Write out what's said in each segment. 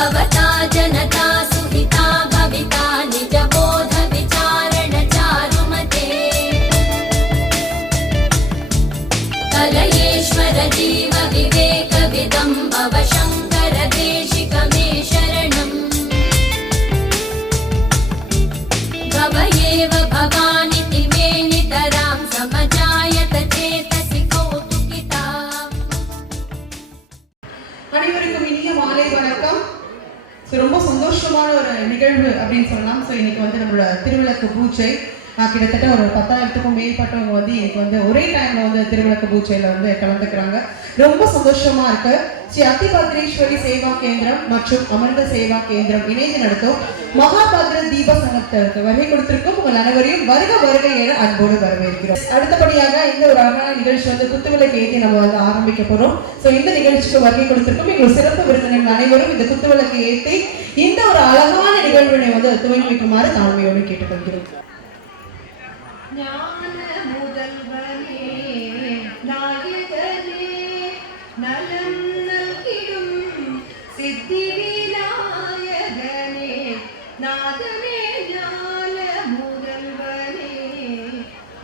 भवता जनता सुहिता भविता निजबोध विचारण चारुमते कलयेश्वर जीव विवेक विदं भव शंकर देशिक मे शरणम् भवयेव भवानिति मे नितरां समजायत चेतसि कौतुकिता. அனைவருக்கும் இனிய மாலை வணக்கம். ரொம்ப சந்தோஷமான ஒரு நிகழ்வு அப்படின்னு சொல்லலாம். ஸோ இன்னைக்கு வந்து நம்மளோட திருவிளக்கு பூஜை கிட்டத்தட்ட ஒரு 10,000க்கும் மேற்பட்டவங்க வந்து இன்னைக்கு ஒரே டைம்ல திருவிளக்கு பூஜையில கலந்துக்கிறாங்க. ரொம்ப சந்தோஷமா இருக்கு. ஸ்ரீ அத்திபத்ரேஸ்வரி சேவா கேந்திரம் மற்றும் அமிர்த சேவா கேந்திரம் இணைந்து நடத்தும் மகாபத்ர தீப சங்கத்திற்கு வருகை கொடுத்திருக்கும் உங்கள் அனைவரையும் வருக வருக என அன்போடு வரவேற்கிறோம். அடுத்தபடியாக இந்த ஒரு அழகான நிகழ்ச்சி குத்துவிளக்கு ஏற்றி நம்ம ஆரம்பிக்க போறோம். ஸோ இந்த நிகழ்ச்சிக்கு வருகை கொடுத்திருக்கும் எங்கள் சிறப்பு விருந்தினர்கள் அனைவரும் இந்த குத்துவிளக்கு ஏற்றி இந்த ஒரு அழகான நிகழ்வினை துவங்கி வைக்குமாறு தாழ்மையோடு கேட்டுக்கொள்கிறோம். ஞான முதல்வனே நாயகனே நலம் நல்கிடும் சித்தி விநாயகனே நாதனே ஞான முதல்வனே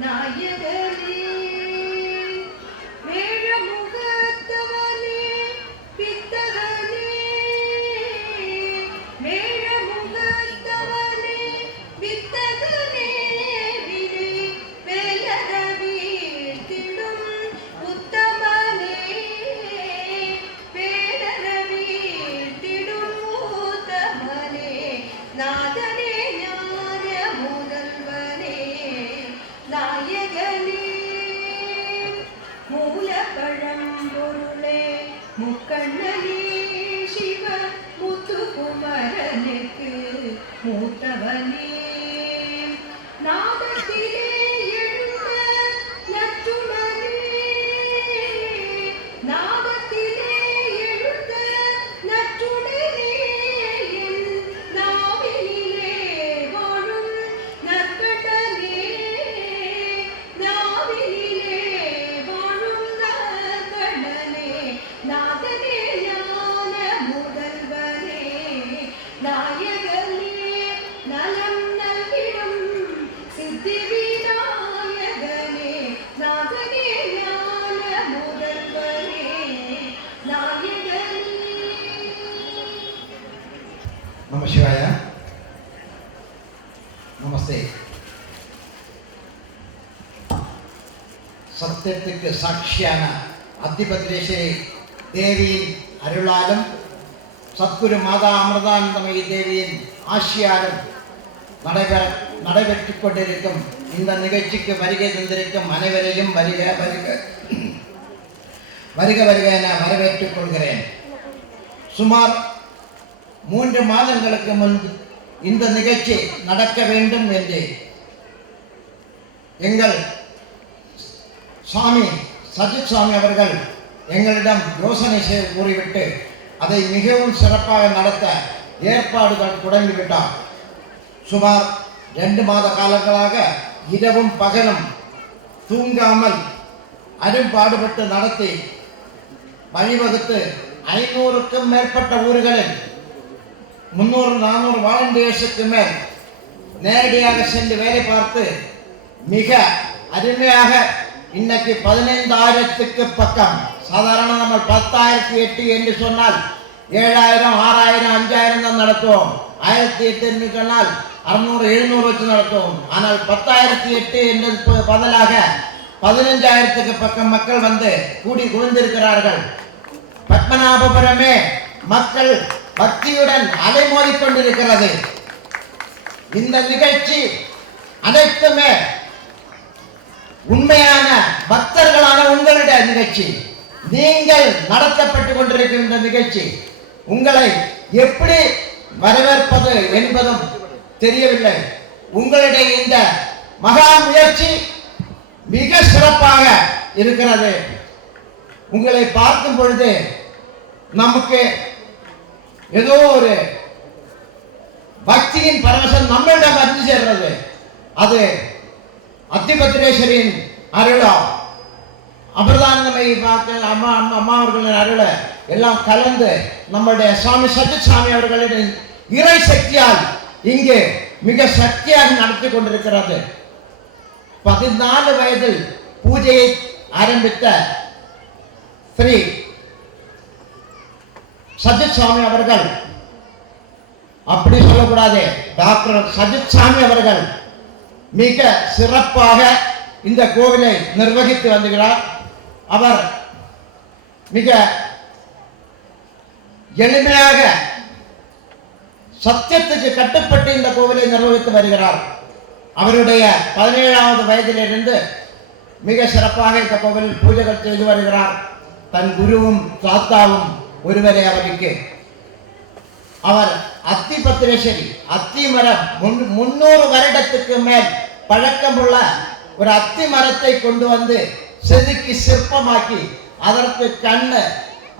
நாயகனே வேழமுகத்தவனே பித்தகனே வேழமுகத்தவனே பித்தகனே நாதனே ஞான முதல்வனே நாயகனே மூலப்பழம்பொருளே முக்கண்ணனே சிவ முத்துக்குமரனுக்கு மூத்தவனே நாதத்திலே எழுந்த நற்றுணனே நாதத்திலே எழுந்த நற்றுணனே நாதனே ஞான முதல்வனே நாயகனே நலம் நல்கிடும் சித்தி விநாயகனே நாதனே ஞான முதல்வனே நாயகனே. நம சிவாய. நமஸ்தே. சத்தியத்துக்கு சாட்சியான அத்திபத்ரேஸ்வரி தேவியின் அருளாலும் சத்குரு மாதா அமிர்தானந்தமயி தேவியின் ஆசியாலும் நடைபெற்றுக் கொண்டிருக்கும் இந்த நிகழ்ச்சிக்கு வருகை தந்திருக்கும் அனைவரையும் வருக வருக வருக வருக என வரவேற்றுக் கொள்கிறேன். சுமார் 3 மாதங்களுக்கு முன்பு இந்த நிகழ்ச்சி நடக்க வேண்டும் என்று எங்கள் சுவாமி சஜித் சுவாமி அவர்கள் எங்களிடம் யோசனை செய்து கூறிவிட்டு அதை மிகவும் சிறப்பாக நடத்த ஏற்பாடுகள் தொடங்கிவிட்டார். சுமார் 2 மாத காலங்களாக இரவும் பகலும் தூங்காமல் அரும்பாடுபட்டு நடத்தி வழிவகுத்து 500க்கும் மேற்பட்ட ஊர்களில் 300-400 வாலண்டியர்ஸுக்கு மேல் நேரடியாக சென்று வேலை பார்த்து மிக அருமையாக இன்னைக்கு 15,000க்கு பக்கம். சாதாரண நம்ம 10,008 என்று சொன்னால் 7,000, 6,000, 5,000 தான் நடத்துவோம். 1,008 என்று சொன்னால் 600-700 வச்சு நடத்துவோம். ஆனால் 10,008 என்பது பதிலாக 15,000க்கு பக்கம் மக்கள் கூடி குவிந்திருக்கிறார்கள். பத்மநாபபுரமே மக்கள் பக்தியுடன் அலைமோதி கொண்டிருக்கிறது. இந்த நிகழ்ச்சி அனைத்துமே உண்மையான பக்தர்களான உங்களுடைய நிகழ்ச்சி. நீங்கள் நடத்தப்பட்டு கொண்டிருக்கின்ற நிகழ்ச்சி உங்களை எப்படி வரவேற்பது என்பதும் தெரியவில்லை. உங்களுடைய இந்த மகா முயற்சி மிக சிறப்பாக இருக்கிறது. உங்களை பார்க்கும் பொழுது நமக்கு ஏதோ ஒரு பக்தியின் பரவசம் நம்மளிடம் வந்து சேர்றது. அது அத்திபத்ரேஸ்வரியின் அருளா, அமிர்தானந்தமயி அம்மா அவர்களின் அருளை எல்லாம் கலந்து நம்முடைய சுவாமி சஜித் சாமி அவர்களின் இறை சக்தியால் இங்கே மிக சக்தியாக நடத்தி கொண்டிருக்கிறது. 14 வயதில் பூஜையை ஆரம்பித்த ஸ்ரீ சஜித் சாமி அவர்கள், அப்படி சொல்லக்கூடாது, டாக்டர் சஜித் சாமி அவர்கள் மிக சிறப்பாக இந்த கோவிலை நிர்வகித்து வந்துகிறார். அவர் மிக எளிமையாக சத்தியத்துக்கு கட்டுப்பட்டு இந்த கோவிலை நிர்வகித்து வருகிறார். அவருடைய 17வது வயதிலிருந்து மிக சிறப்பாக இந்த கோவிலில் பூஜைகள் செய்து வருகிறார். தன் குருவும் தாத்தாவும் ஒருவரே அவருக்கு. அவர் அத்தி பத்திரேஸ்வரி, அத்தி மரம் 300 வருடத்துக்கு மேல் பழக்கமுள்ள ஒரு அத்தி மரத்தை கொண்டு வந்து செதுக்கி சிற்பமாக்கி அதற்கு கண்ணு,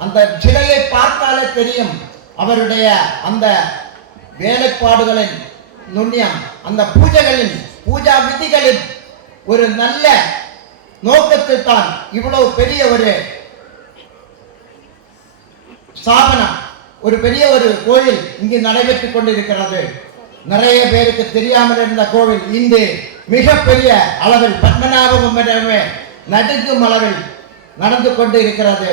அந்த சிலையை பார்த்தாலே தெரியும் அவருடைய அந்த வேலைப்பாடுகளின் நுண்ணியம், அந்த பூஜைகளின் பூஜா விதிகளின் ஒரு நல்ல நோக்கத்தில் தான் இவ்வளவு பெரிய ஒரு ஸ்தாபனம், ஒரு பெரிய ஒரு கோயில் இங்கு நடைபெற்றுக் கொண்டிருக்கிறது. நிறைய பேருக்கு தெரியாமல் இருந்த கோவில் இன்று மிகப்பெரிய அளவில் பத்மநாபம் நடுங்கும் அளவில் நடந்து கொண்டு இருக்கிறது.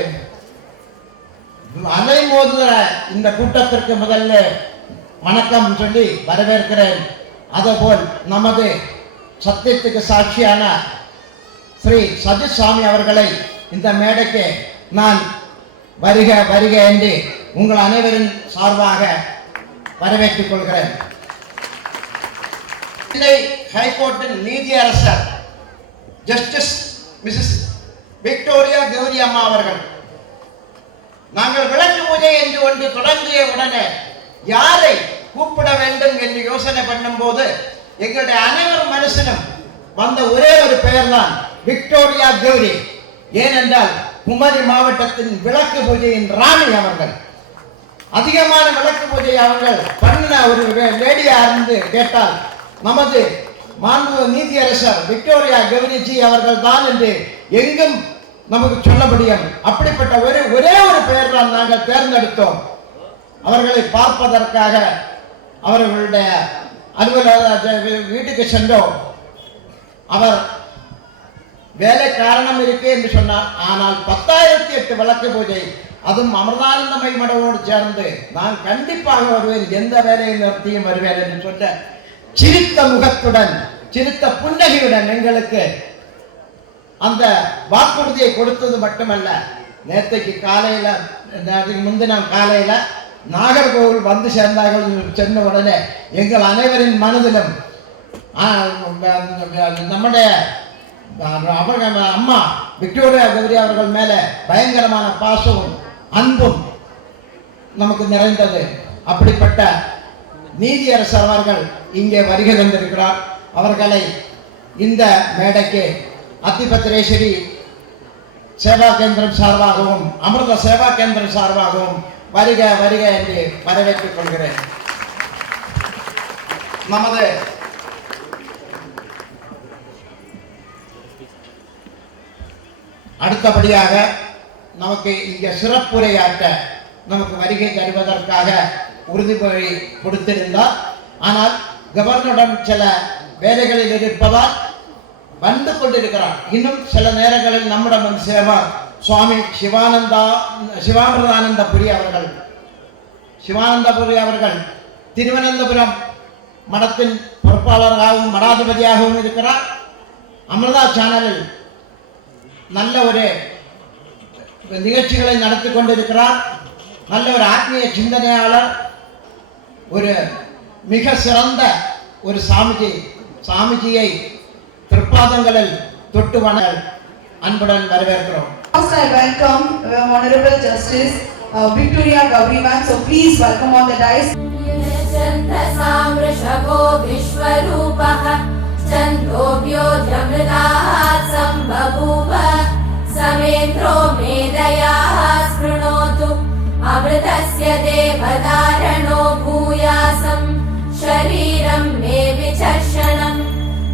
அலை மோதுகிற இந்த கூட்டத்திற்கு முதல்ல வணக்கம் சொல்லி வரவேற்கிறேன். அதேபோல் நமது சத்தியத்துக்கு சாட்சியான ஸ்ரீ சஜித் சாமி அவர்களை இந்த மேடைக்கு நான் வருக வருக என்று உங்கள் அனைவரின் சார்பாக வரவேற்றுக் கொள்கிறேன். சென்னை ஹைகோர்ட்டின் நீதியரசர் ஜஸ்டிஸ் மிஸ்ஸஸ் விக்டோரியா கௌரி அம்மா அவர்கள், நாங்கள் விளக்கு பூஜை என்று ஒன்று தொடங்கிய உடனே யாரை கூப்பிட வேண்டும் என்று யோசனை பண்ணும் போது எங்களுடைய அனைவரும் மனசிலும் வந்த ஒரே ஒரு பெயர் தான் விக்டோரியா கௌரி. ஏனென்றால் குமரி மாவட்டத்தின் விளக்கு பூஜையின் ராணி அவர்கள். அதிகமான விளக்கு பூஜை அவர்கள் பண்ணின ஒரு லேடியா இருந்து கேட்டால் நமது மாண்பு நீதியரசர் விக்டோரியா கௌரிஜி அவர்கள் தான் என்று எங்கும் நமக்கு சொல்ல முடியும். அப்படிப்பட்ட ஒரே ஒரு பெயர் தான் நாங்கள் தேர்ந்தெடுத்தோம். அவர்களை பார்ப்பதற்காக அவர்களுடைய அலுவலக வீட்டுக்கு சென்றோம். அவர் வேலை காரணம் இருக்கு என்று சொன்னார். ஆனால் 10,008 விளக்கு பூஜை, அதுவும் அமிர்தானந்தமய மடவோடு சேர்ந்து நான் கண்டிப்பாக வருவேன், எந்த வேலையை நிறுத்தியும் வருவேன் என்று சொன்ன சிரித்த முகத்துடன், சிரித்த புன்னகையுடன் எங்களுக்கு அந்த வாக்குறுதியை கொடுத்தது மட்டுமல்ல, நேற்றைக்கு காலையில, முந்தின காலையில நாகர்கோவில் வந்து சேர்ந்தார்கள். சென்ற உடனே எங்கள் அனைவரின் மனதிலும் நம்முடைய அம்மா விக்டோரியா கௌரி அவர்கள் மேல பயங்கரமான பாசமும் அன்பும் நமக்கு நிறைந்தது. அப்படிப்பட்ட நீதியரசர் அவர்கள் இங்கே வருகை தந்திருக்கிறார். அவர்களை இந்த மேடைக்கு அத்திபத்திரேஸ்வரி சேவா கேந்திரம் சார்பாகவும் அமிர்த சேவா கேந்திரம் சார்பாகவும் வருக வருக என்று வரவேற்றுக் கொள்கிறேன். நமது அடுத்தபடியாக நமக்கு இங்கே சிறப்புரையாற்ற நமக்கு வருகை தருவதற்காக உறுதிமொழி கொடுத்திருந்தார். ஆனால் கவர்னருடன் சில வேலைகளில் இருப்பதால் வந்து கொண்டிருக்கிறார். இன்னும் சில நேரங்களில் நம்மிடம் வந்து சேவார் சுவாமி சிவாமிர்தானந்தபுரி அவர்கள். சிவானந்தபுரி அவர்கள் திருவனந்தபுரம் மடத்தின் பொறுப்பாளராகவும் மடாதிபதியாகவும் இருக்கிறார். அமிர்தா சேனலில் நல்ல ஒரு நிகழ்ச்சிகளை நடத்தி கொண்டிருக்கிறார். நல்ல ஒரு ஆத்மீய சிந்தனையாளர், ஒரு மிக சிறந்த ஒரு சாமிஜியை திருப்பாதங்களில் தொட்டு வணங்க அன்புடன் வரவேற்கிறோம். First I welcome Honorable Justice Victoria Gowri ma'am. So please welcome on the dais. चन्द्रसामृषभो विश्वरूपः चन्द्रोऽभ्यो जमृतात् सम्बभूव समेन्द्रो मेधयाः स्पृणोतु अमृतस्य देवधारणो भूयासम् शरीरं मे विचर्षणम्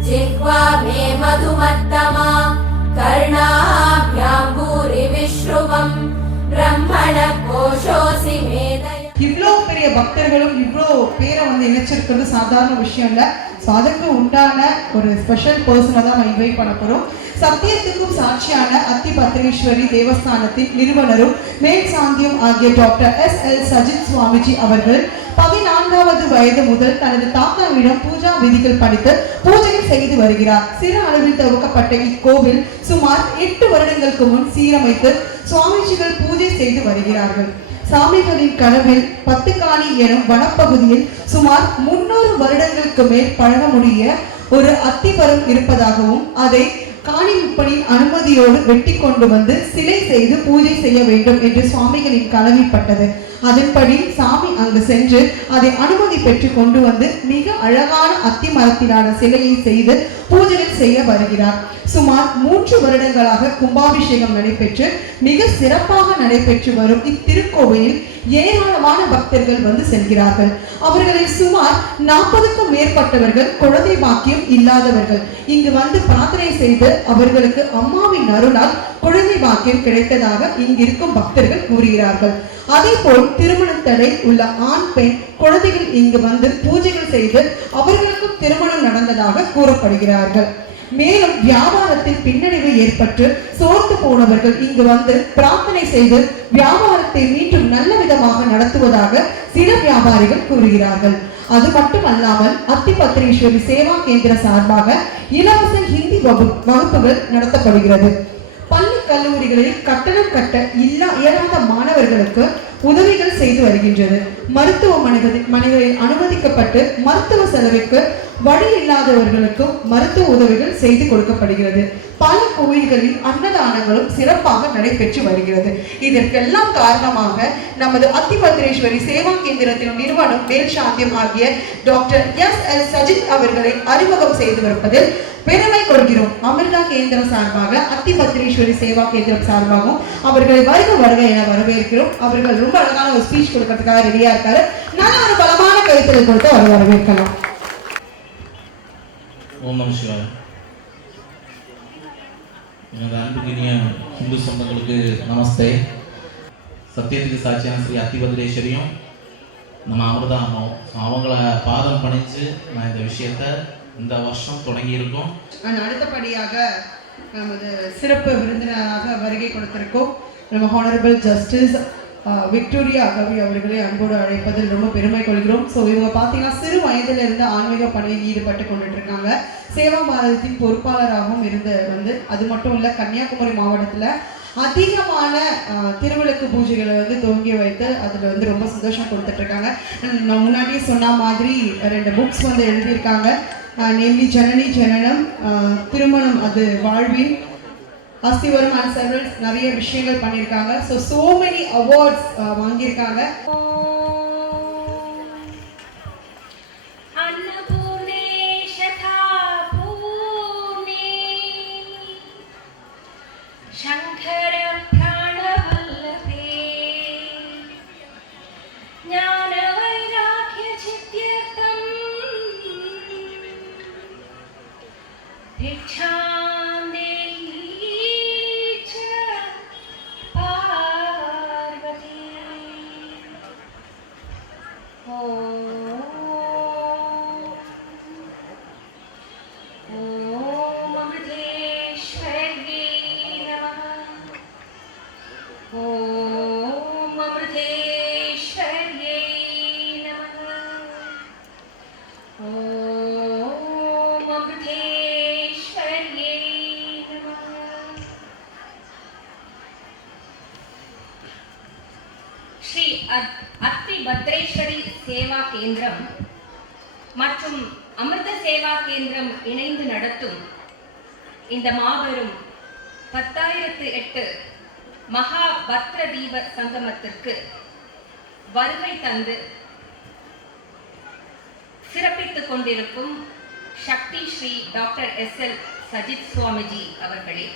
जिह्वा मे मधुमत्तमा कर्णाभ्यां भूरि विश्रुवम् ब्रह्मणः पुरुषोऽसि मेधया இவ்வளோ பெரிய பக்தர்களும் இவ்வளோ பேரை வந்து இணைச்சிருக்கிறது சாதாரண விஷயம் இல்லை. ஸோ அதுக்கு உண்டான ஒரு ஸ்பெஷல் பர்சனை தான் நம்ம இன்வைட் பண்ண போகிறோம். சத்தியத்துக்கும் சாட்சியான அத்தி பத்ரேஸ்வரி தேவஸ்தானத்தின் நிறுவனரும் மேல் சாந்தியம் ஆகிய டாக்டர் SL சஜித் சுவாமிஜி அவர்கள் 14வது வயது முதல் தனது தாத்தாவிடம் பூஜா விதிகள் படித்து பூஜைகள் செய்து வருகிறார். சிறு அளவில் துவக்கப்பட்ட இக்கோவில் சுமார் 8 வருடங்களுக்கு முன் சீரமைத்து சுவாமிஜிகள் பூஜை செய்து வருகிறார்கள். சாமிகளின் கனவில் பத்துக்காணி எனும் வனப்பகுதியில் சுமார் 300 வருடங்களுக்கு மேல் பழகமுடிய ஒரு அத்திமரம் இருப்பதாகவும் அதை காணி முப்பனின் அனுமதியோடு வெட்டி கொண்டு வந்து சிலை செய்து பூஜை செய்ய வேண்டும் என்று சுவாமிகளின் கனவிப்பட்டது. அதன்படி சாமி அங்கு சென்று அதை அனுமதி பெற்று கொண்டு வந்து மிக அழகான அத்தி மரத்திலான சிலையை செய்து பூஜைகள் செய்ய வருகிறார். சுமார் 3 வருடங்களாக கும்பாபிஷேகம் நடைபெற்று மிக சிறப்பாக நடைபெற்று வரும் இத்திருக்கோவிலில் ஏராளமான பக்தர்கள் வந்து செல்கிறார்கள். அவர்களில் சுமார் 40க்கும் மேற்பட்டவர்கள் குழந்தை பாக்கியம் இல்லாதவர்கள். இங்கு வந்து பிரார்த்தனை செய்து அவர்களுக்கு அம்மாவின் அருளால் குழந்தை பாக்கியம் கிடைத்ததாக இங்கிருக்கும் பக்தர்கள் கூறுகிறார்கள். அதே போல் திருமண தடை உள்ள ஆண் பெண் குழந்தைகள் இங்கு வந்து பூஜைகள் செய்து அவர்களுக்கும் திருமணம் நடந்ததாக கூறப்படுகிறார்கள். மேலும் வியாபாரத்தில் பின்னடைவு ஏற்பட்டு சோர்ந்து போனவர்கள் இங்கு வந்து பிரார்த்தனை செய்து வியாபாரத்தை மீண்டும் நல்ல விதமாக நடத்துவதாக சில வியாபாரிகள் கூறுகிறார்கள். அது மட்டுமல்லாமல் அத்தி பத்ரேஸ்வரி சேவா கேந்திர சார்பாக இலவச ஹிந்தி வகுப்புகள் நடத்தப்படுகிறது. பள்ளி கல்லூரிகளில் கட்டணம் கட்ட இயலாத மாணவர்களுக்கு உதவிகள் செய்து வருகின்றது. மருத்துவமனைகளில் அனுமதிக்கப்பட்டு மருத்துவ செலவுக்கு வழி இல்லாதவர்களுக்கும் மருத்துவ உதவிகள் செய்து கொடுக்கப்படுகிறது. பல கோயில்களில் அன்னதானங்களும் சிறப்பாக நடைபெற்று வருகிறது. இதற்கெல்லாம் காரணமாக நமது அத்தி பத்ரேஸ்வரி சேவா கேந்திரத்தின் நிறுவனம் மேல் சாந்தியம் ஆகிய டாக்டர் SL சஜித் அவர்களை அறிமுகம் செய்து வருவதில் பெருமை கொள்கிறோம். அமிர்தா கேந்திர சார்பாக அத்தி பத்ரேஸ்வரி சேவா கேந்திரம் சார்பாகவும் அவர்களை வருக என வரவேற்கிறோம். அவர்கள் ரொம்ப அழகான ஒரு ஸ்பீச் கொடுக்கறதுக்காக ரெடியா இருக்காரு. நல்ல ஒரு பலமான கைத்தறி கொடுத்து அவர் வரவேற்கலாம். ஓம் நம சிவாய. எனது அன்புக்கினிய இந்து சொந்தங்களுக்கு நமஸ்தே. சத்தியத்துக்கு சாட்சியான ஸ்ரீ அத்தி பத்ரேஸ்வரியும் நம்ம அமிர்தா அம்மாவும் அவங்கள பாதம் பணிச்சு நான் இந்த விஷயத்த இந்த வருஷம் தொடங்கியிருக்கோம். அடுத்தபடியாக நமது சிறப்பு விருந்தினராக வருகை கொடுத்திருக்கோம் நம்ம ஹானரபிள் ஜஸ்டிஸ் விக்டோரியா கவி அவர்களை அன்போடு அழைப்பதில் ரொம்ப பெருமை கொள்கிறோம். ஸோ இவங்க பார்த்தீங்கன்னா சிறு வயதிலிருந்து ஆன்மீக பணியில் ஈடுபட்டு கொண்டுட்டு இருக்காங்க. சேவா பாரதத்தின் பொறுப்பாளராகவும் வந்து அது மட்டும் இல்லை, கன்னியாகுமரி மாவட்டத்தில் அதிகமான திருவிளக்கு பூஜைகளை வந்து துவங்கி வைத்து அதில் வந்து ரொம்ப சந்தோஷம் கொடுத்துட்டு இருக்காங்க. நான் முன்னாடியே சொன்ன மாதிரி 2 புக்ஸ் வந்து எழுதியிருக்காங்க. நேம்லி ஜனனி ஜனனம், திருமணம் அது வாழ்வின், அஸ்திவரம் அண்ட் செவரல்ஸ் நிறைய விஷயங்கள் பண்ணியிருக்காங்க. ஸோ மெனி அவார்ட்ஸ் வாங்கியிருக்காங்க. ஸ்ரீ அத்தி பத்ரேஸ்வரி சேவா கேந்திரம் மற்றும் அமிர்த சேவா கேந்திரம் இணைந்து நடத்தும் இந்த மாபெரும் 10,008 மகா பத்ர தீப சங்கமத்திற்கு வருகை தந்து சிறப்பித்துக் கொண்டிருக்கும் சக்தி ஸ்ரீ டாக்டர் SL சஜித் சுவாமிஜி அவர்களே,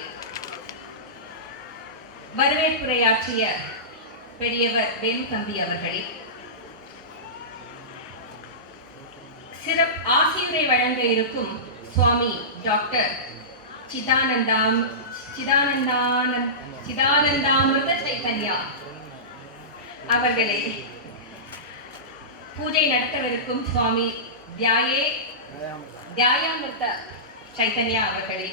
வரவேற்புரையாற்றிய பெரியவர் வேலு தம்பி அவர்களே, சிறப்பு ஆசியுரை வழங்க இருக்கும் சுவாமி டாக்டர் சிதானந்தாமிருத சைதன்யா அவர்களே, பூஜை நடத்தவிருக்கும் சுவாமி தியாயாமிர்த சைத்தன்யா அவர்களே,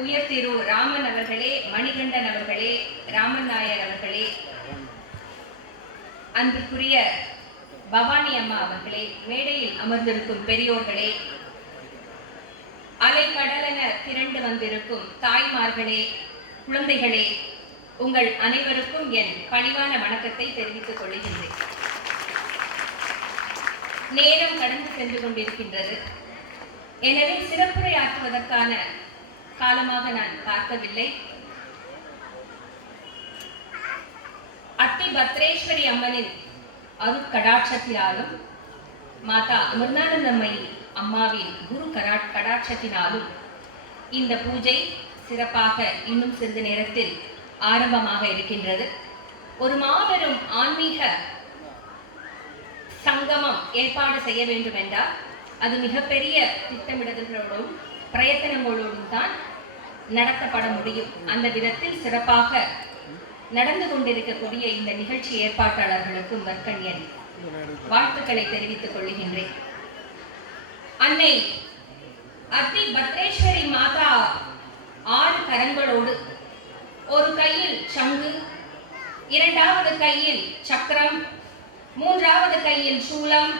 உயர் திரு ராமன் அவர்களே, மணிகண்டன் அவர்களே, ராமன் நாயர் அவர்களே, அன்புக்குரிய பவானி அம்மா அவர்களே, மேடையில் அமர்ந்திருக்கும் பெரியோர்களே, அலைக்கடலென திரண்டு வந்திருக்கும் தாய்மார்களே, குழந்தைகளே, உங்கள் அனைவருக்கும் என் பணிவான வணக்கத்தை தெரிவித்துக் கொள்கின்றேன். நேரம் கடந்து சென்று கொண்டிருக்கின்றது. எனவே சிறப்புரையாற்றுவதற்கான காலமாக நான் பார்க்கவில்லை. அத்தி பத்ரேஸ்வரி அம்மனின் அருட்கடாட்சத்தினாலும் மாதா அமிர்தானந்தமயி அம்மாவின் குரு கடாட்சத்தினாலும் இந்த பூஜை சிறப்பாக இன்னும் சிறிது நேரத்தில் ஆரம்பமாக இருக்கின்றது. ஒரு மாபெரும் ஆன்மீக சங்கமம் ஏற்பாடு செய்ய வேண்டும் என்றால் அது மிகப்பெரிய திட்டமிடுதல்களோடும் பிரயத்தனங்களோடும் தான் நடத்தப்பட முடியும். அந்த விதத்தில் சிறப்பாக நடந்து கொண்டிருக்கக்கூடிய இந்த நிகழ்ச்சி ஏற்பாட்டாளர்களுக்கும் வர்க்கண்யன் வாழ்த்துக்களை தெரிவித்துக் கொள்கின்றேன். அன்னை அத்தி பத்ரேஸ்வரி மாதா 6 கரங்களோடு, ஒரு கையில் சங்கு, 2வது கையில் சக்கரம், 3வது கையில் சூலம்,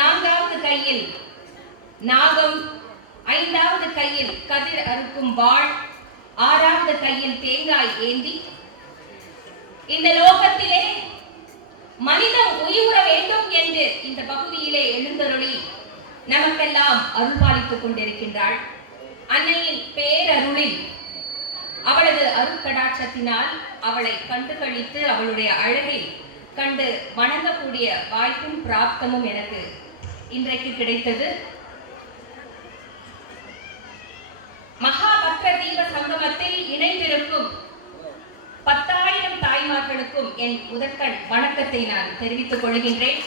4வது கையில் நாகம், 5வது கையில் கதிர் அறுக்கும் வாள், 6வது கையில் தேங்காய் ஏந்தி இந்த லோகத்திலே மனிதம் உயிர வேண்டும் என்று இந்த பகுதியிலே எழுந்தருளி நமக்கெல்லாம் அருள்பாலித்துக் கொண்டிருக்கின்றாள். அன்னையின் பேரருளில், அவளது அருட்கடாட்சத்தினால் அவளை கண்டு கழித்து அவளுடைய அழகை கண்டு வணங்கக்கூடிய வாய்ப்பும் பிராப்தமும் எனக்கு இன்றைக்கு கிடைத்தது. மகாபத்ர தீப சங்கமத்தில் இணைந்திருக்கும் 10,000 தாய்மார்களுக்கும் என் முதற்கண் வணக்கத்தை நான் தெரிவித்துக் கொள்கின்றேன்.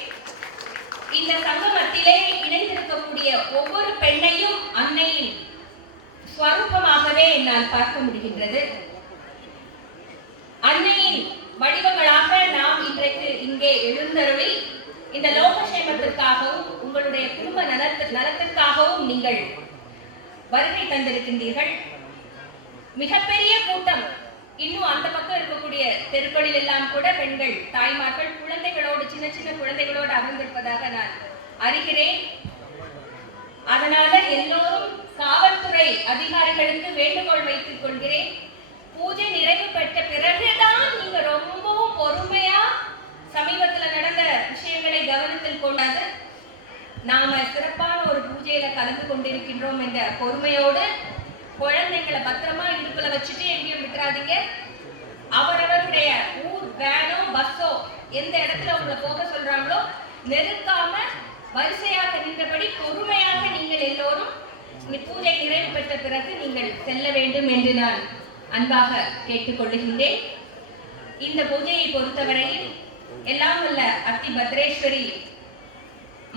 இந்த சங்கமத்திலே இணைந்திருக்கக்கூடிய ஒவ்வொரு பெண்ணையும் அன்னையின் ஸ்வரூபமாகவே என்னால் பார்க்க முடிகின்றது. அன்னையின் வடிவங்களாக நாம் இன்றைக்கு இங்கே எழுந்தருளி இந்த லோகக்ஷேமத்திற்காகவும் உங்களுடைய குடும்ப நலத்திற்காகவும் நீங்கள் வருகை தந்திருக்கின்றீர்கள். மிகப்பெரிய கூட்டம் இன்னும் அந்த பக்கம் இருக்கக்கூடிய தெருக்களில் எல்லாம் கூட பெண்கள், தாய்மார்கள், குழந்தைகளோடு, சின்ன சின்ன குழந்தைகளோடு அமர்ந்திருப்பதாக நான் அறிகிறேன். அதனால எல்லோரும் காவல்துறை அதிகாரிகளுக்கு வேண்டுகோள் வைத்துக் கொள்கிறேன். பூஜை நிறைவு பெற்ற பிறகுதான் நீங்க ரொம்பவும் பொறுமையா சமீபத்தில் நடந்த விஷயங்களை கவனத்தில் கொண்டாது நாம சிறப்பான ஒரு பூஜையில கலந்து கொண்டிருக்கின்றோம் என்ற பொறுமையோடு குழந்தைங்களை பத்திரமா இடுப்புல வச்சுட்டு எங்கேயும் விட்டுறாதீங்க. அவரவருடைய ஊர் வேனோ பஸ்ஸோ எந்த இடத்துல உங்களை போக சொல்றாங்களோ நெருக்காம வரிசையாக நின்றபடி பொறுமையாக நீங்கள் எல்லோரும் பூஜை நிறைவு பெற்ற பிறகு நீங்கள் செல்ல வேண்டும் என்று நான் அன்பாக கேட்டுக்கொள்ளுகின்றேன். இந்த பூஜையை பொறுத்தவரையில் எல்லாம் வல்ல அத்தி பத்ரேஸ்வரி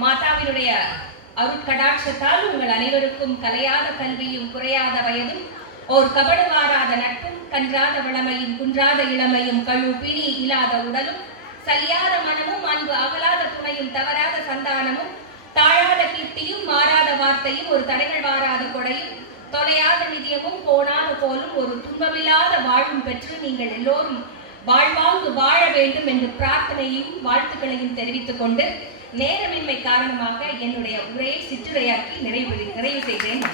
மாதாவினுடைய அருட்கடாட்சத்தால் உங்கள் அனைவருக்கும் கலையாத கல்வியும் குறையாத வயதும் ஓர் கபடு மாறாத நட்பும் கன்றாத வளமையும் குன்றாத இளமையும் கழு பிணி இல்லாத உடலும் சலியாத மனமும் அன்பு அகலாத துணையும் தவறாத சந்தானமும் தாழாத கீர்த்தியும் மாறாத வார்த்தையும் ஒரு தடைகள் வாராத கொடையும் தொலையாத நிதியமும் போனாத போலும் ஒரு துன்பமில்லாத வாழ்வும் பெற்று நீங்கள் எல்லோரும் வாழ்வாங்கு வாழ வேண்டும் என்று பிரார்த்தனையும் வாழ்த்துக்களையும் தெரிவித்துக் கொண்டு நேரமின்மை காரணமாக என்னுடைய உரையை சிற்றுரையாக்கி நிறைவு செய்கிறேன்.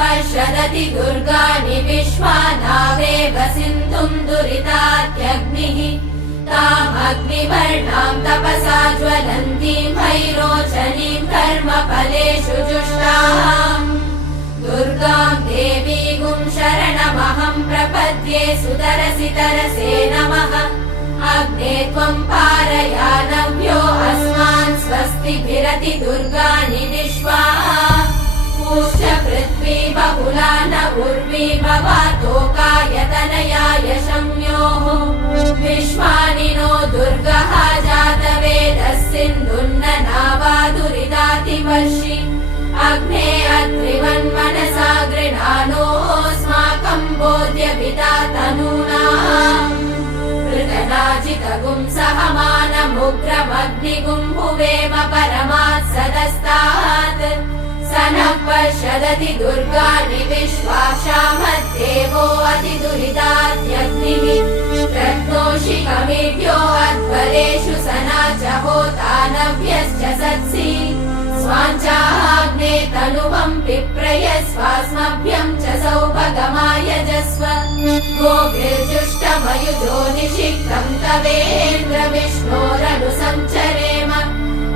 पश्यदति दुर्गाणि विश्वानावेव सिन्धुं दुरितात्यग्निः तामग्निवर्णां तपसा ज्वलन्तीं भैरोचनीं कर्मफलेषु जुष्टाम् दुर्गां देवीं शरणमहं प्रपद्ये सुतरसि तरसे नमः अग्ने त्वं पारयानव्यो अस्मान् स्वस्तिभिरति दुर्गाणि विश्वा पूष्य पृथिवी भवातोकाय तनयाय शम्योः विश्वानिनो दुर्गः जातवेदः सिन्धुन्न नावादुरिदातिवर्षि अग्ने अत्रिवन्मनसा गृणानोऽस्माकं बोध्यपिता तनूना कृतनाजितगुं सहमानमुग्रमग्निगुं भुवेम परमात् सदस्तात् स नः पश्यदति दुर्गाणि विश्वाक्षामद्देवो अतिदुरितात्यग्निः रत्नोषिकमेभ्यो अध्वरेषु सना च होतानव्यश्च सत्सि स्वाञ्चाग्ने तनुवं पिप्रयस्वास्मभ्यं च सौभगमायजस्व गोभिर्जुष्टमयुजो निषिक्तं तवेन्द्र विष्णोरनुसञ्चरेम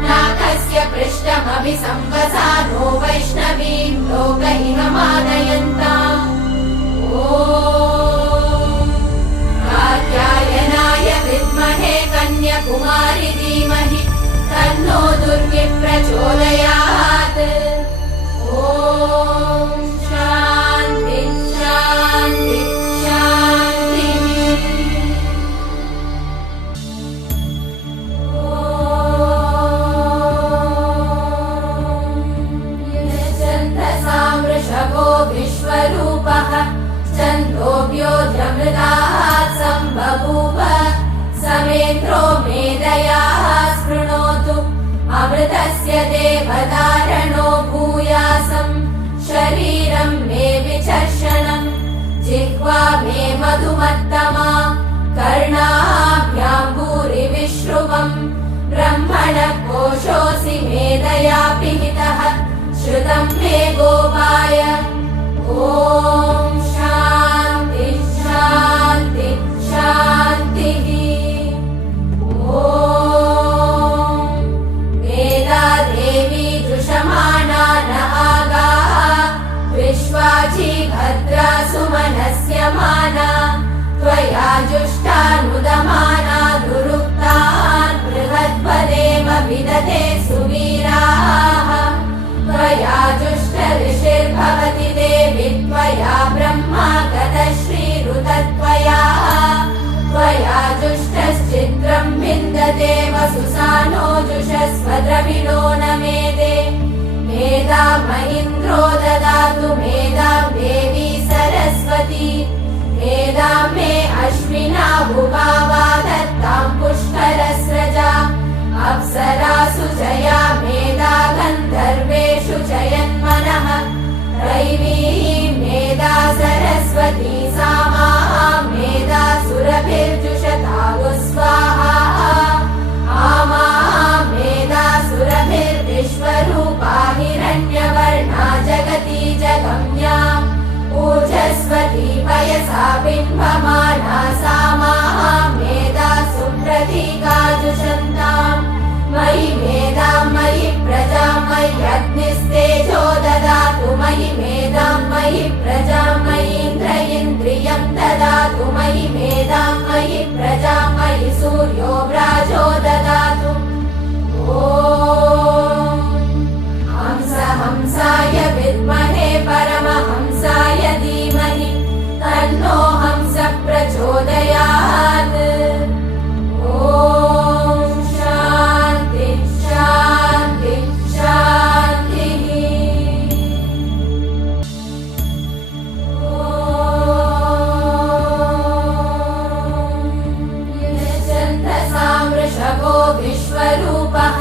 नाकस्य पृष्ठमभिसंवसानो वैष्णवीं लोकहिममादयन्ताम् ॐ कात्यायनाय विद्महे कन्याकुमारी धीमहि तन्नो दुर्गे प्रचोदयात् ॐ शान्ति शान्ति शान्तिः यच्छन्दसां वृषभो विश्वरूपः छन्दोभ्योऽधमृतात् सम्बभूव समेन्द्रो मेधयाः स्पृणोतु अमृतस्य देवधारणो भूयासं शरीरं मे विचर्षणं जिह्वा मे मधुमत्तमा कर्णाभ्यां भूरिविश्रुवं ब्रह्मणः कोशोऽसि मेधया पिहितः श्रुतं मे गोपाय ॐ शान्ति शान्ति शान्तिः ॐ वेदा देवी जुषमाणा न आगाः विश्वाची भद्रा सुमनस्य माना त्वया जुष्टानुदमाना दुरुक्तान् बृहद्वदेव विदते सुवीराः त्वया जुष्ट ऋषिर्भवति देवि त्वया ब्रह्मा गतश्रीरुतत्वया त्वया जुष्टश्चित्रं विन्दते वसुसानो जुषस्व द्रविणो न मेदे मेधां महीन्द्रो ददातु मेधां देवी सरस्वती मेधां मे अश्विना भुवावा दत्तां पुष्करस्रजा अप्सरासु जया मेधा गन्धर्वेषु जयन्मनः दैवीं मेधा सरस्वती सामा मेधा सुरभिर्जुषतागु स्वाहा आमा मेधा सुरभिर्विश्वरूपा हिरण्यवर्णा जगती जगम्या ऊर्जस्वती पयसा बिम्बमाना सामा मेधा सुप्रतीका जुषन्ताम् मयि मेधां मयि प्रजां मय्यग्निस्तेजो ददातु मयि मेधां मयि प्रजां मयीन्द्र इन्द्रियं ददातु मयि मेधां मयि प्रजां मयि सूर्यो व्राजो ददातु ॐ हंस हंसाय विद्महे परमहंसाय धीमहि तन्नो हंस प्रचोदयात् ॐ शान्ति शान्ति शान्तिः यच्छन्दसां वृषभो विश्वरूपः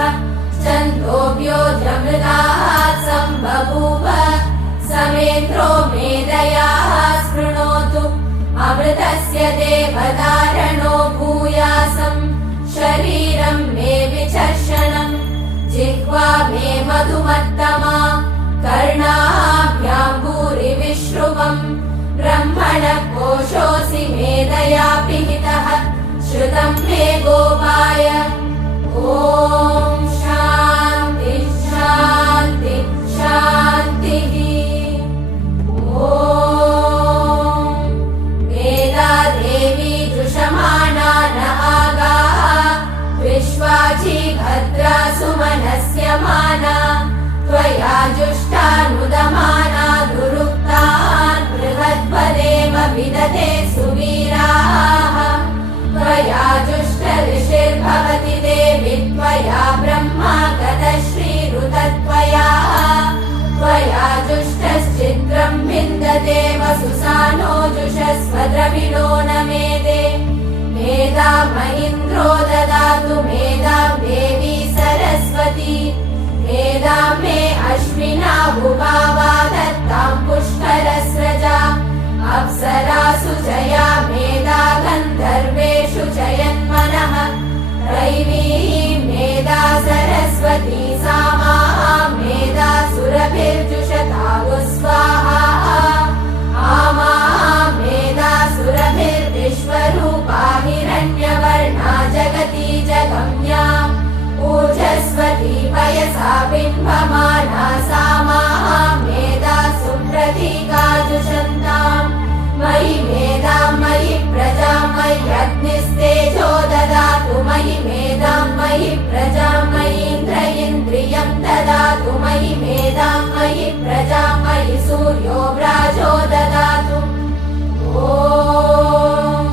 छन्दोभ्योऽधमृतात् सम्बभूव समेन्द्रो मेधयाः स्पृणोतु अमृतस्य देवधारणो भूयासं शरीरं मे विचर्षणं जिह्वा मे मधुमत्तमा कर्णाभ्यां भूरिविश्रुवं ब्रह्मणः कोशोऽसि मेधया पिहितः श्रुतं मे गोपाय ॐ शान्ति शान्ति शान्तिः ॐ वेदा देवी जुषमाणा न आगाः विश्वाची भद्रा सुमनस्य माना त्वया जुष्टानुदमाना दुरुक्तान् बृहद्व विदधे सुवीराः त्वया जुष्टऋषिर्भवति देवि त्वया ब्रह्मा गतश्रीरुतत्वया त्वया जुष्टश्चित्रं विन्दते वसुसानो जुषस्वद्रविणो न मेदे मेधामहीन्द्रो ददातु मेधां देवी सरस्वती मेधां मे अश्विना भुवावा दत्तां पुष्करस्रजा अप्सरासु जया मेधा गन्धर्वेषु जयन्मनः दैवी मेधा सरस्वती सामा मेधा सुरभिर्जुषतागु स्वाहा आमा मेधा सुरभिर्विश्वरूपा हिरण्यवर्णा जगती जगम्या ऊर्जस्वती पयसा बिम्बमाना सामा मेधा सुप्रतीका जुषन्ताम् मयि मेधां मयि प्रजां मयि अग्निस्तेजो ददातु मयि मेधां मयि प्रजां मयि इन्द्रियं ददातु मयि मेधां मयि प्रजां मयि सूर्यो व्राजो ददातु ॐ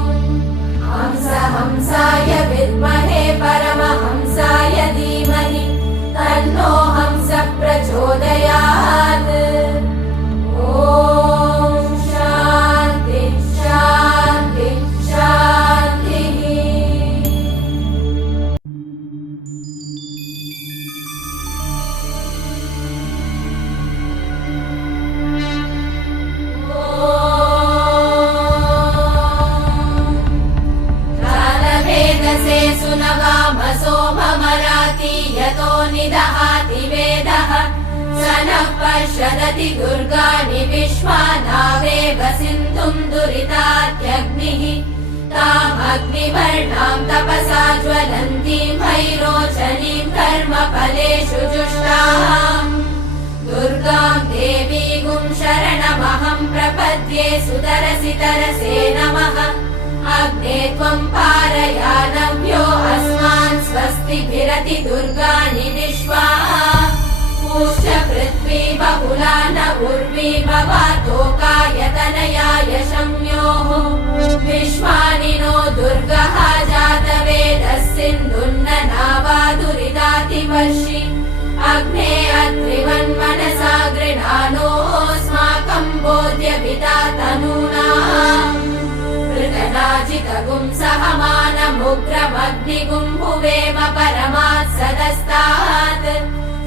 हंसाय विद्महे परमहंसाय धीमहि तन्नो हंस प्रचोदयात् ॐ शान्ति शान्ति शान्तिः जानवेदसे सुनवामसो भमराति यतो निदहाति वेदः स नः पश्यदति दुर्गाणि विश्वानावेव सिन्धुं दुरितात्यग्निः तामग्निवर्णां तपसा ज्वलन्तीं भैरोचनीं कर्मफलेषु जुष्टाम् दुर्गां देवीगुं शरणमहं प्रपद्ये सुतरसि तरसे नमः अग्ने त्वं पारयानव्यो अस्मान् स्वस्तिभिरति दुर्गाणि विश्वा पूष्य पृथ्वी बहुला न उर्वी भवातोकायतनयाय शम्योः विश्वानि नो दुर्गः जातवेदः सिन्धुन्न नावादुरिदातिवर्षि अग्ने अत्रिवन्मनसा गृणानोऽस्माकं बोध्यविता तनूनाम् पृतनाजितगुं सहमानमुग्रमग्निगुं भुवेम परमात् सदस्तात्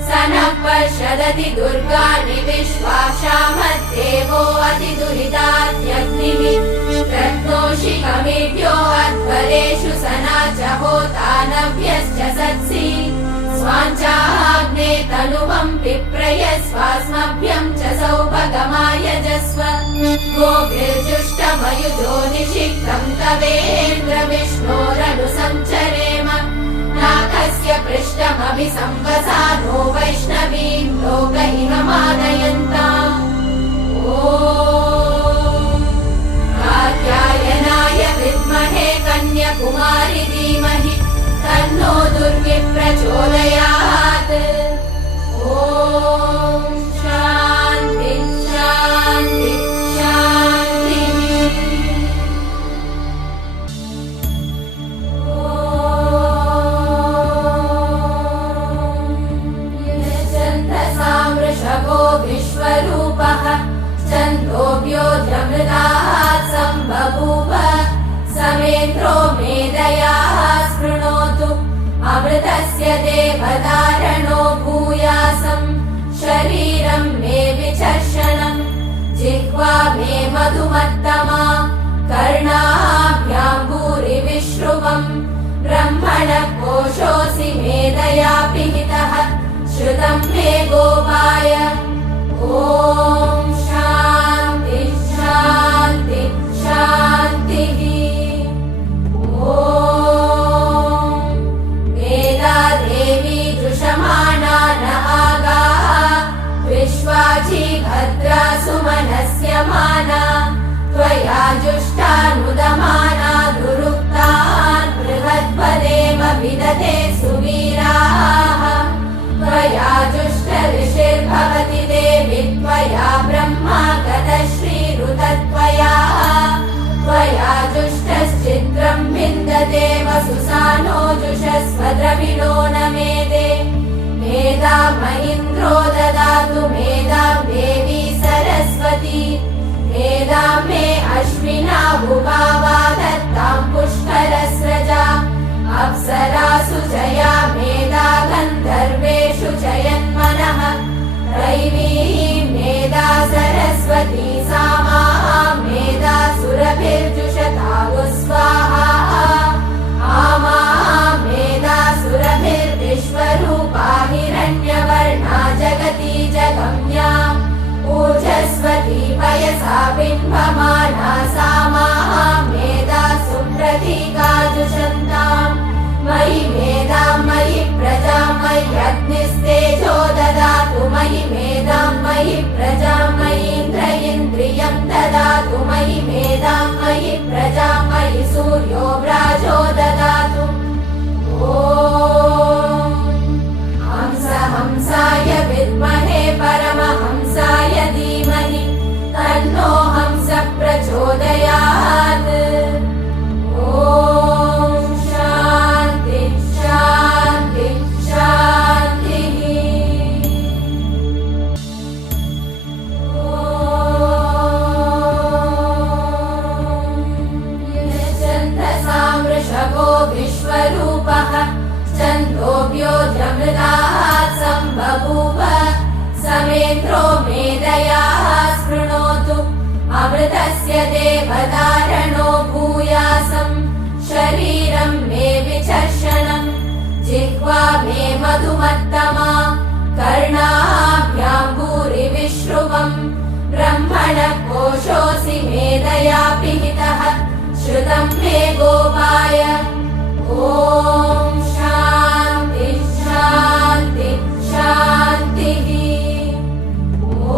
स नः पश्यदति दुर्गाणि विश्वाक्षामद्देवो अतिदुरितात्यग्निः रत्नोषिकमिड्यो अध्वरेषु सना च होतानव्यश्च सत्सि स्वाञ्चाग्ने तनुवं पिप्रयस्वास्मभ्यं च सौभगमाय जस्व गोभिर्जुष्टमयुजो निषिक्तं तवेन्द्र विष्णोरनुसञ्चरेम नाकस्य पृष्ठमभि संवसानो वैष्णवीं लोकहिममानयन्ताम् ॐ कात्यायनाय विद्महे कन्याकुमारि धीमहि तन्नो दुर्गे प्रचोदयात् ॐ शान्ति शान्ति शान्तिः यश्चन्द्रसां वृषभो विश्वरूपः छन्दोभ्योऽमृतात् सम्बभूव समेन्द्रो मेधयाः स्पृणोतु अमृतस्य देवधारणो भूयासं शरीरं मे विचर्षणं जिह्वा मे मधुमत्तमा कर्णाभ्यां भूरि विश्रुवं ब्रह्मणः कोशोऽसि मेधया पिहितः श्रुतं मे गोपाय ॐ शान्ति शान्ति शान्तिः ॐ मेधा देवी जुषमाणा न आगाः विश्वाची भद्रा सुमनस्य माना त्वया जुष्टानुदमाना दुरुक्तान् बृहद्वदेव विदधे सुवीराः त्वया जुष्टऋषिर्भवति देवि त्वया ब्रह्मा गतश्रीरुतत्वया स्वद्रविणो न मेदे मेधामहीन्द्रो ददातु मेधां देवी सरस्वती मेधां मे अश्विना भुवावा दत्तां पुष्करस्रजा अप्सरासु जया मेधा गन्धर्वेषु जयन्मनः दैवीं मेधा सरस्वती सामाहा मेधा सुरभिर्जुषतागु स्वाहा आमाहा मेधा सुरभिर्विश्वरूपा हिरण्यवर्णा जगती जगम्या ऊर्जस्वती पयसा बिम्बमाना सामाहा मेधा सुप्रतीकाजुषन्ताम् मयि मेधां मयि प्रजां मयि अग्निस्तेजो ददातु मयि मेधां मयि प्रजां मयीन्द्र इन्द्रियं ददातु मयि मेधां मयि प्रजां मयि सूर्यो व्राजो ददातु ॐ हंस हंसाय विद्महे परमहंसाय धीमहि तन्नो हंस प्रचोदयात् ॐ शान्ति शान्ति शान्तिः यश्चन्द्रसां वृषभो विश्वरूपः छन्दोभ्योऽध्यमृताः सम्बभूव समेन्द्रो मेधयाः स्पृणोतु अमृतस्य देवधारणो भूयासम् शरीरं मे विचर्षणम् जिह्वा मे मधुमत्तमा कर्णाभ्यां भूरिविश्रुवम् ब्रह्मणः कोशोऽसि मेधया पिहितः श्रुतं मे गोपाय ॐ शान्ति शान्ति शान्तिः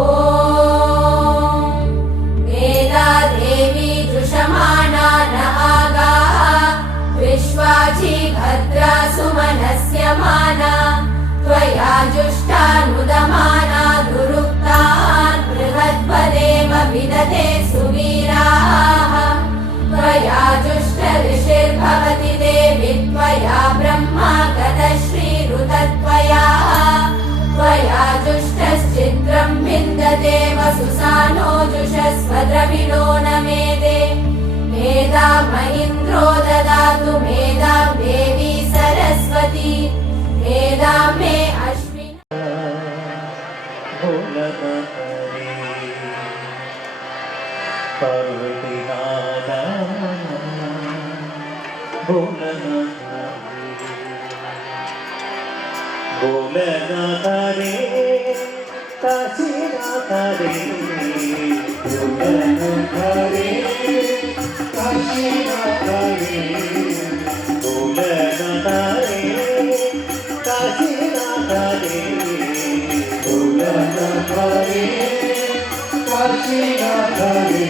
ॐ मेधा देवी जुषमाणा न आगाः विश्वाची भद्रा सुमनस्य माना त्वया जुष्टानुदमाना दुरुक्तान् बृहद्वदेव विदते सुवीराः त्वया जुष्ट ऋषिर्भवति देवि त्वया ब्रह्मा गतश्रीरुतत्वया त्वया जुष्टश्चित्रं विन्दते वसुसानो जुषस्वद्रविणो न मेदे मेधामहीन्द्रो ददातु मेधां देवी सरस्वती मेधां मे अश्विना भोलेनाथ रे काशीनाथ रे भोलेनाथ रे काशीनाथ रे भोलेनाथ रे काशीनाथ रे भोलेनाथ रे काशीनाथ रे